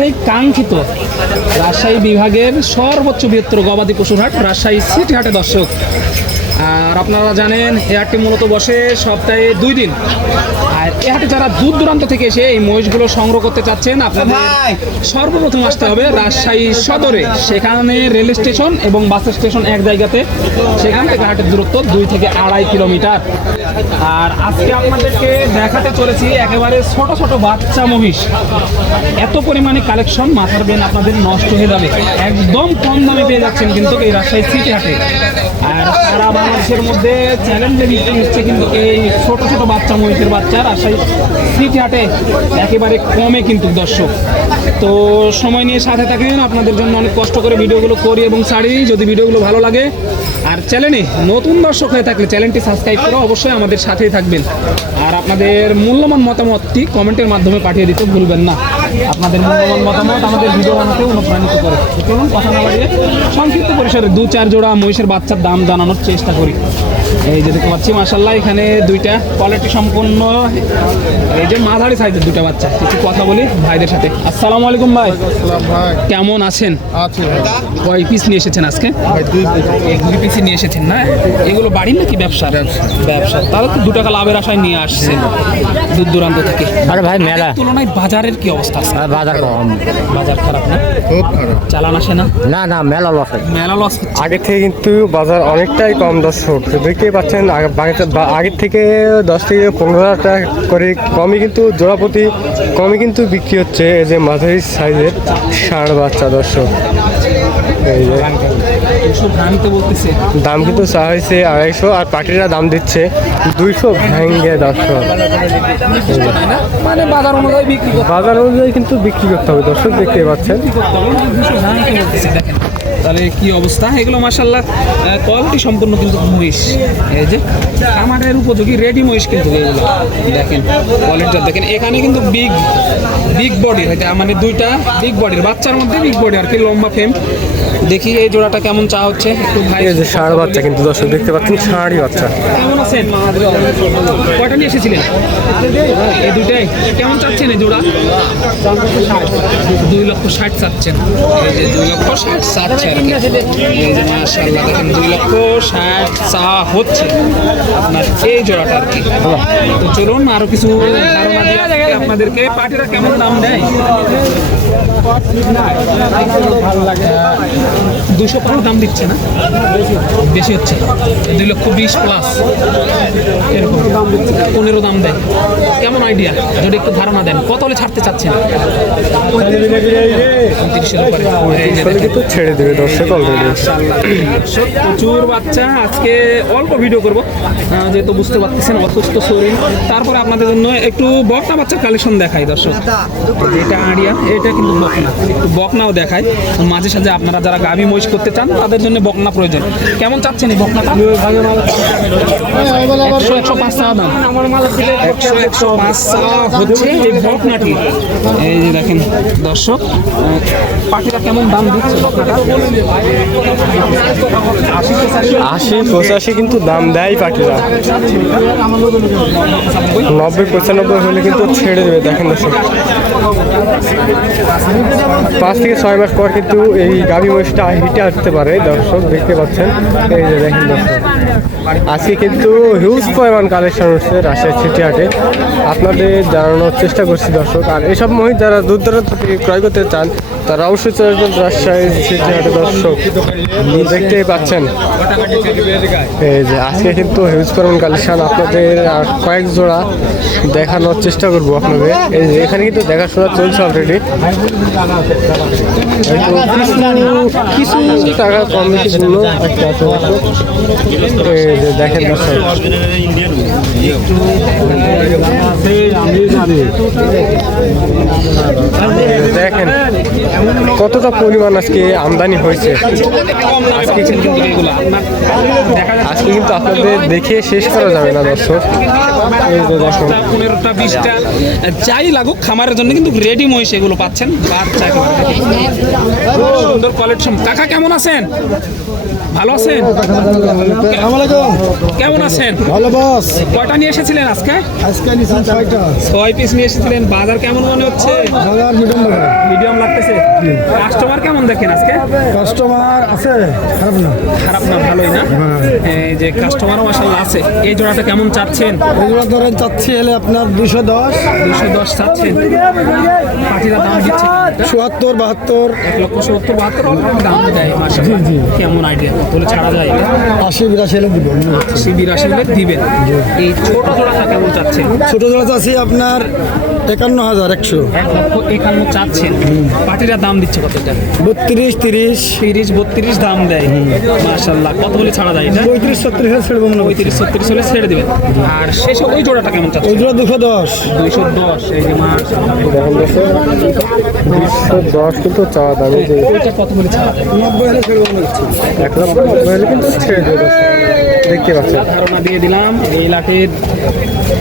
সেই কাঙ্ক্ষিত রাজশাহী বিভাগের সর্বোচ্চ বৃহত্তর গবাদি পশুর হাট রাজশাহী সিটি হাটে দর্শক। আর আপনারা জানেন এই হাটটি মূলত বসে সপ্তাহে 2 দিন। আর এই হাটে যারা দূর দূরান্ত থেকে এসে এই মহিষগুলো সংগ্রহ করতে চাচ্ছেন, আপনাদের সর্বপ্রথম আসতে হবে রাজশাহী সদরে। সেখানে রেল স্টেশন এবং বাস স্টেশন এক জায়গাতে, সেখান থেকে হাটের দূরত্ব 2 থেকে 2.5 কিলোমিটার। আর আজকে আপনাদেরকে দেখাতে চলেছি একেবারে ছোট ছোট বাচ্চা মহিষ। এত পরিমাণে কালেকশন, মাথার বেন আপনাদের নষ্ট হয়ে যাবে। একদম কম দামে পেয়ে যাচ্ছেন কিন্তু এই রাজশাহী সিটি হাটে। আর সারা বাংলাদেশের মধ্যে চ্যালেঞ্জে বিক্রি হচ্ছে কিন্তু এই ছোট ছোট বাচ্চা মহিষের বাচ্চা রাজশাহী সিটি হাটে একেবারে কমে কিন্তু দর্শক। তো সময় নিয়ে সাথে থাকেন, আপনাদের জন্য অনেক কষ্ট করে ভিডিওগুলো করি এবং ছাড়ি। যদি ভিডিওগুলো ভালো লাগে আর চ্যানেলে নতুন দর্শক হয়ে থাকলে চ্যানেলটি সাবস্ক্রাইব করে অবশ্যই আমাদের সাথেই থাকবেন। আর আপনাদের মূল্যবান মতামতটি কমেন্টের মাধ্যমে পাঠিয়ে দিতে ভুলবেন না। আপনাদের মূল্যবান মতামত আমাদের ভিডিও বানাতে অনুপ্রাণিত করে। চলুন কথা না বাড়িয়ে সংক্ষিপ্ত পরিসরে 2-4 জোড়া মহিষের বাচ্চার দাম জানানোর চেষ্টা করি। এই যে দেখতে পাচ্ছি মাশাআল্লাহ, এখানে দুইটা কোয়ালিটি সম্পন্ন, এই যে মাঝারি সাইজের দুটো বাচ্চা। কিছু কথা বলি ভাইদের সাথে। আসসালামু আলাইকুম ভাই, কেমন আছেন? কয় পিস নিয়ে এসেছেন আজকে? 2 পিস নিয়ে এসেছেন না? এগুলো বাড়ির নাকি ব্যবসা? ব্যবসা। তাহলে তো 2 টাকা লাভের আশায় নিয়ে আসছেন দূর দূরান্ত থেকে। আরে ভাই মেলা তুলনায় বাজারের কি অবস্থা আছে? বাজার কম, বাজার খারাপ না? খুব খারাপ। চালান আসে না? না না মেলা লস, মেলা লস। আগে থেকে কিন্তু বাজার অনেকটাই কম দর্শক, দেখতেই পাচ্ছেন। আগের থেকে 10 থেকে 15,000 টাকা করে কমই কিন্তু জোড়াপতি কমই কিন্তু বিক্রি হচ্ছে এই যে মাঝারি সাইজের ষাঁড় বাচ্চা দর্শক। এই যে দাম কিন্তু চা হয়েছে 250, আর পাটিরা দাম দিচ্ছে 200 ভেঙে দর্শক। মানে বাজার অনুযায়ী বিক্রি করতে, বাজার অনুযায়ী কিন্তু বিক্রি করতে হবে দর্শক, দেখতেই পাচ্ছেন। দেখেন তাহলে কি অবস্থা। এগুলো মাশাআল্লাহ কোয়ালিটি সম্পূর্ণ কিন্তু মহিষ, এই যে খামারের উপযোগী রেডি মহিষ কিন্তু এগুলো। দেখেন কোয়ালিটিটা দেখেন, এখানে কিন্তু বিগ বডি, এটা মানে 2টা বিগ বডির বাচ্চার মধ্যে বিগ বডি আর কি, লম্বা ফ্রেম। দেখি এই জোড়াটা কেমন চা হচ্ছে একটু ভাই। এই যে ষাঁড় বাচ্চা কিন্তু দর্শক দেখতে পাচ্ছেন, ষাঁড়ই বাচ্চা। কেমন আছেন? কয়টা নিয়ে এসেছিলেন? এই 2টাই। কেমন চাচ্ছেন এই জোড়া? 2,60,000 চাচ্ছেন। এই যে 2,60,000 চাচ্ছে আর কি। এই যে মাশাআল্লাহ দেখেন 2,60,000 চা হচ্ছে আপনার এই জোড়াটা আর কি। তো চলুন আরো কিছু ধারণা দিয়ে আপনাদেরকে পাটিরা কেমন দাম দেয়। 200 দাম দিচ্ছে না, বেশি হচ্ছে। 2,20,000 প্লাস এরকম 15 দাম দেয়। কেমন আইডিয়া যদি একটু ধারণা দেন, কত হলে ছাড়তে চাচ্ছেন? 35,000 উপরে কিন্তু ছেড়ে দেবে দর্শক অলরেডি। প্রচুর বাচ্চা। আজকে অল্প ভিডিও করবো যেহেতু বুঝতে পারতেছেন অসুস্থ শরীর। তারপরে আপনাদের জন্য একটু বকনা বাচ্চার কালেকশন দেখাই দর্শক। এটা আড়িয়া, এটা কিন্তু বকনা, একটু বকনাও দেখায় মাঝে সাঝে। আপনারা যারা গাভী মহিষ করতে চান তাদের জন্য বকনা প্রয়োজন। কেমন চাচ্ছেন এই বকনাটা? 100-105 টাকা দাম। 100-105 টাকা হচ্ছে এই বকনাটি। এই যে দেখেন দর্শক পাখিটা কেমন দাম দিচ্ছে বকনাটা? 80-85 কিন্তু দাম দেয় পাখিরা। 90-95 হলে কিন্তু ছেড়ে দেবে। দেখেন দর্শক 5 থেকে 6 মাস পর কিন্তু এই গাভী মহিষটা হিটে আসতে পারে দর্শক, দেখতে পাচ্ছেন। এই যে দেখেন দর্শক আজকে কিন্তু হিউজ পরিমাণ কালেকশন হচ্ছে রাজশাহী সিটি হাটে, আপনাদের জানানোর চেষ্টা করছি দর্শক। আর এসব মহিষ যারা দূর দূরান্ত থেকে ক্রয় করতে চান তারা অবশ্যই চলে আসবেন রাজশাহী সিটি হাটে দর্শক, দেখতেই পাচ্ছেন। এই যে আজকে কিন্তু হিউজ পরিমাণ কালেকশন, আপনাদের আর কয়েক জোড়া দেখানোর চেষ্টা করবো আপনাদের। এই যে এখানে কিন্তু দেখাশোনা চলছে অলরেডি, কিছু টাকা কম বেশি জন্য একটা আছে। এই যে দেখেন দর্শক দেখেন কতটা পরিমাণ আজকে আমদানি হয়েছে। আজকে কিন্তু আপনাদের দেখে শেষ করা যাবে না দর্শক। এই যে দেখুন 10টা 15টা 20টা যাই লাগুক খামারের জন্য কিন্তু রেডি মহিষ এগুলো পাচ্ছেন। বাচ্চা একেবারে সুন্দর কালেকশন। কাকা কেমন আছেন? ভালো আছেন? কেমন আছেন? ভালো বস। কয়টা নিয়ে এসেছিলেন আজকে? আজকে নিছেন 6টা। 6 পিস নিয়ে এসেছিলেন। বাজার কেমন মনে হচ্ছে? বাজার মিডিয়াম লাগে। মিডিয়াম লাগতেছে। কাস্টমার কেমন দেখেন আজকে? কাস্টমার আছে, খারাপ না। খারাপ না, ভালোই না। এই যে কাস্টমারও মাশাআল্লাহ আছে। এই জোড়াটা কেমন চাচ্ছেন? এগুলো ধরেন চাচ্ছি হলে আপনার 210, 210 চাচ্ছেন। পাটিরা দাম দিচ্ছে 74, 72, 1,70,72 দাম দেয় মাশাআল্লাহ। কেমন আইডিয়া? তাহলে ছাড়া যায় এটা? 80, 82 হলে দিব। 80-82 হলে দিবেন। এই ছোট জোড়াটা কেমন চাচ্ছেন? ছোট জোড়া চাচ্ছি আপনার 51,100, 1,51,000 চাচ্ছেন। পাটিরা দাম দিচ্ছে কতটা? 32, 30, 30-32 দাম দেয় মাশাআল্লাহ। কত হলে ছাড়া যায় এটা? 35, 70 হলে ছেড়ে দেবো না। 35-36 হলে ছেড়ে দিবেন। আর শেষে ওই জোড়াটা কেমন চাচ্ছেন? ওই জোড়া 210, 210। এই যে মাশাআল্লাহ। দেখুন দর্শক 210 কিন্তু চাওয়া দাম। এই যে ওইটা কত হলে ছাড়া যায়? 90 হলে ছেড়ে দেবো না। 1,90,000 হলে কিন্তু ছেড়ে দেবে দর্শক। দেখতে পাচ্ছেন ধারণা দিয়ে দিলাম এই লাটের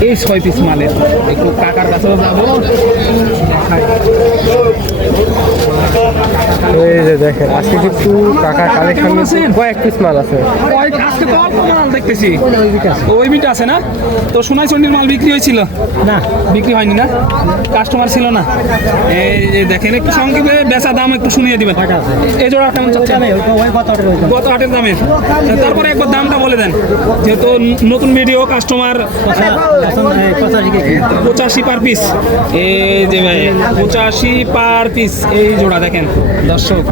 এই 6 পিস মালের। একটু কাকার কাছেও যাবো। এই যে দেখেন আজকে কিন্তু কাকা কালেকশন কয়েক পিস মাল আছে। আজকে তো অল্প মাল দেখতেছি। ওই বিটা আছে না? তো সোনাই চন্ডির মাল বিক্রি হয়েছিল না? বিক্রি হয়নি না? কাস্টমার ছিল না? এই যে দেখেন একটু সংক্ষেপে বেচা দাম একটু শুনিয়ে দিবেন। এই জোড়া কেমন চাচ্ছেন? গত হাটের দামে। তারপরে একবার দামটা বলে দেন, যেহেতু নতুন ভিডিও কাস্টমার। 85 per piece. এই যে ভাই 85 পার পিস এই জোড়া দেখেন দর্শক।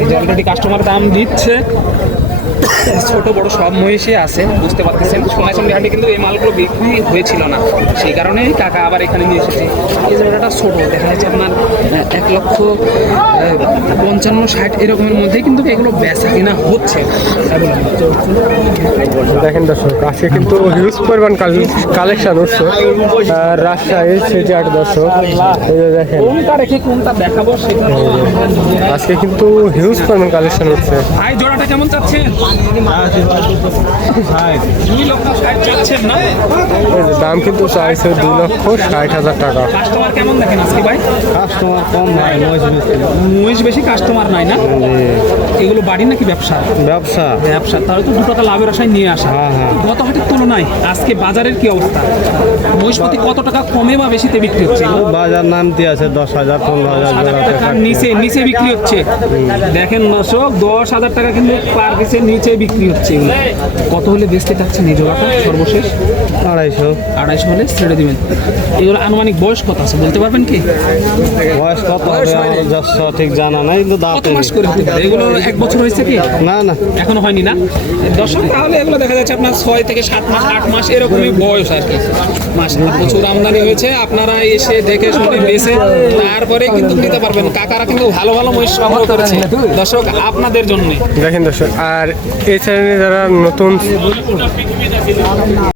এই যে অলরেডি কাস্টমার দাম দিচ্ছে। ছোট বড় সব মহিষই আছে, বুঝতে পারতেছেন। সোনাইচন্ডী হাটে কিন্তু এই মালগুলো বিক্রি হয়েছিল না, সেই কারণেই কাকা আবার এখানে নিয়ে এসেছে। এই জোড়াটা ছোট দেখা যাচ্ছে আপনার 1,55,60 এরকমের মধ্যেই কিন্তু এগুলো বেচা কিনা হচ্ছে। দেখেন দর্শক আজকে কিন্তু হিউজ পরিমাণ কালেকশন হচ্ছে রাজশাহী সিটি হাট দর্শক। এই যে দেখেন কোনটা রেখে কোনটা দেখাবো সেটা আজকে কিন্তু হিউজ পরিমাণ কালেকশন হচ্ছে। ভাই জোড়াটা কেমন চাচ্ছেন? 2,60,000 চাচ্ছেন না? এই যে দাম কিন্তু চাইছে 2,60,000 টাকা। কাস্টমার কেমন দেখেন আজকে ভাই? কাস্টমার কম নাই, মহিষ বেশি, কাস্টমার নাই না? এগুলো বাড়ি নাকি ব্যবসা? ব্যবসা। ব্যবসা, তাহলে তো 2 টাকা লাভের আশায় নিয়ে আসা। গত হাটের তুলনায় আজকে বাজারের কি অবস্থা? মহিষপতি কত টাকা কমে বা বেশিতে বিক্রি হচ্ছে? বাজার নামতে আছে 10,000, 15,000 টাকার নিচে বিক্রি হচ্ছে। দেখেন দর্শক 10,000 টাকা কিন্তু পার পিসের নিচে বিক্রি হচ্ছে। কত হলে বেচতে চাচ্ছেন এই জোড়াটা সর্বশেষ? 250 হলে ছেড়ে দিবেন। এগুলো আনুমানিক বয়স কত আছে বলতে পারবেন কি? বয়স কত হবে আমার ঠিক জানা নাই, কিন্তু দাম কত মাস করে হতে পারে? এগুলো 1 বছর হয়েছে কি? না না এখনো হয়নি না দর্শক। তাহলে এগুলো দেখা যাচ্ছে আপনার 6 থেকে 7 মাস 8 মাস এরকমই বয়স আর কি। মাশাআল্লাহ প্রচুর আমদানি হয়েছে। আপনারা এসে দেখে শুনে বেছে তারপরে কিন্তু নিতে পারবেন। কাকারা কিন্তু ভালো ভালো মহিষ সংগ্রহ করেছে দর্শক আপনাদের জন্য। দেখেন দর্শক আর এই চ্যানেলে যারা নতুন